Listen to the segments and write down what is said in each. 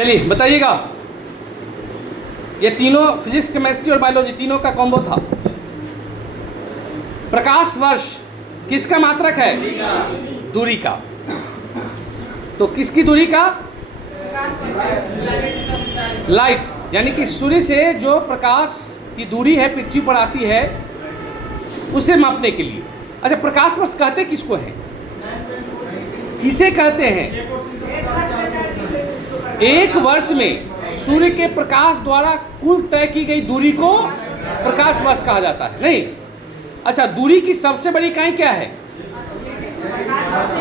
चलिए बताइएगा, ये तीनों फिजिक्स, केमिस्ट्री और बायोलॉजी तीनों का कॉम्बो था। प्रकाश वर्ष किसका मात्रक है? दूरी का। तो किसकी दूरी का? लाइट, यानी कि सूर्य से जो प्रकाश की दूरी है पृथ्वी पर आती है उसे मापने के लिए। अच्छा, प्रकाश वर्ष कहते किसको हैं? किसे कहते हैं? एक वर्ष में सूर्य के प्रकाश द्वारा कुल तय की गई दूरी को प्रकाश वर्ष कहा जाता है। नहीं, अच्छा, दूरी की सबसे बड़ी इकाई क्या है?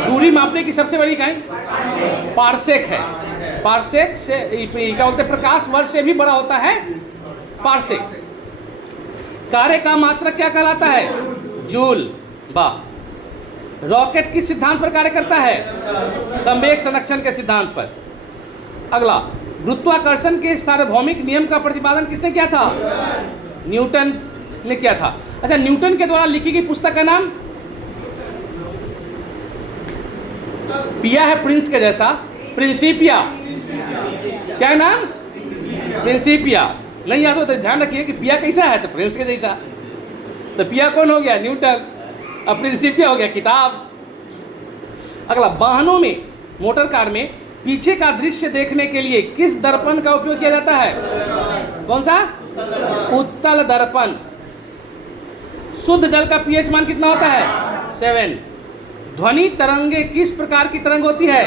दूरी मापने की सबसे बड़ी इकाई पारसेक है। पारसेक से क्या बोलते हैं, प्रकाश वर्ष से भी बड़ा होता है पारसेक। कार्य का मात्रक क्या कहलाता है? जूल। वाह। रॉकेट किस सिद्धांत पर कार्य करता है? संवेग संरक्षण के सिद्धांत पर। अगला, गुरुत्वाकर्षण के सार्वभौमिक नियम का प्रतिपादन किसने किया था? न्यूटन ने किया था। अच्छा, न्यूटन के द्वारा लिखी गई पुस्तक का नाम? पिया है प्रिंस के जैसा, प्रिंसिपिया। क्या नाम? प्रिंसिपिया। नहीं याद हो तो ध्यान रखिए कि पिया कैसा है, तो प्रिंस के जैसा। तो पिया कौन हो गया? न्यूटन। अब प्रिंसिपिया हो गया किताब। अगला, वाहनों में, मोटर कार में पीछे का दृश्य देखने के लिए किस दर्पण का उपयोग किया जाता है? कौन सा? उत्तल दर्पण। शुद्ध जल का पीएच मान कितना होता है? 7। ध्वनि तरंगे किस प्रकार की तरंग होती है?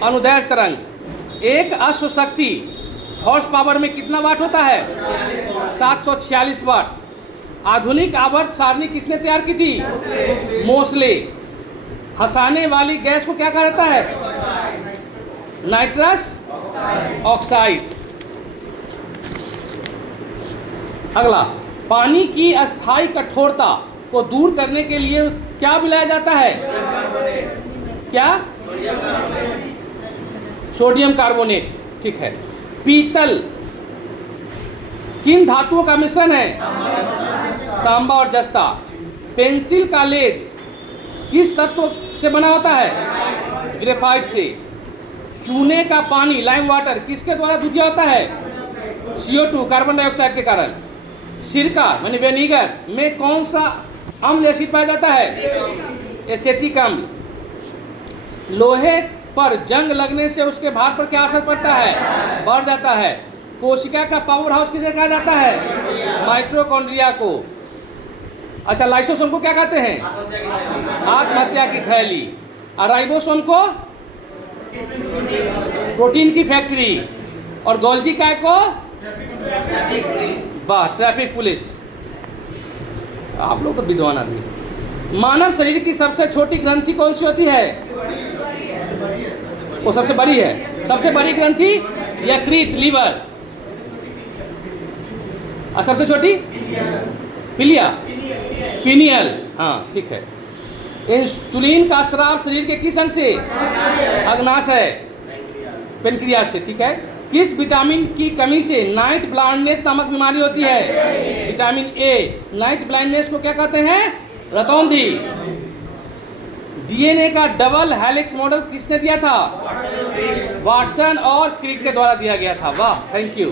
अनुदैर्ध्य तरंग। एक अश्व शक्ति हॉर्स पावर में कितना वाट होता है? 746 वाट। आधुनिक आवर्त सारणी किसने तैयार की थी? मोसले। हंसाने वाली गैस को क्या कहा जाता है? Nitrous oxide. अगला, पानी की अस्थायी कठोरता को दूर करने के लिए क्या मिलाया जाता है? क्या? Sodium carbonate. ठीक है। पीतल किन धातुओं का मिश्रण है? तांबा और जस्ता। पेंसिल का लेड किस तत्व से बना होता है? ग्रेफाइट से। चूने का पानी, लाइम वाटर, किसके द्वारा दूधिया होता है? CO2, कार्बन डाइऑक्साइड के कारण। सिरका यानी विनेगर में कौन सा अम्ल एसिड पाया जाता है? एसेटिक अम्ल। लोहे पर जंग लगने से उसके भार पर क्या असर पड़ता है? बढ़ जाता है। कोशिका का पावर हाउस किसे कहा जाता है? माइटोकॉन्ड्रिया को। अच्छा, लाइसोसोम को क्या कहते हैं? आत्महत्या की थैली। और राइबोसोम को प्रोटीन की फैक्ट्री। और गोल्जी काय को? वाह, ट्रैफिक पुलिस। आप लोग तो विद्वान आदमी। मानव शरीर की सबसे छोटी ग्रंथि कौन सी होती है? वो सबसे बड़ी है। सबसे बड़ी ग्रंथि यकृत, लीवर। और सबसे छोटी? पिलिया, पीनियल। हाँ, ठीक है। इंसुलिन का स्राव शरीर के किस अंग से? अग्नाशय, पेनक्रियास से। ठीक है। किस विटामिन की कमी से नाइट ब्लाइंडनेस नामक बीमारी होती है? Vitamin A. नाइट ब्लाइंडनेस को क्या कहते हैं? रतौंधी। डीएनए का डबल हेलिक्स मॉडल किसने दिया था? वाटसन और क्रिक के द्वारा दिया गया था। वाह, थैंक यू।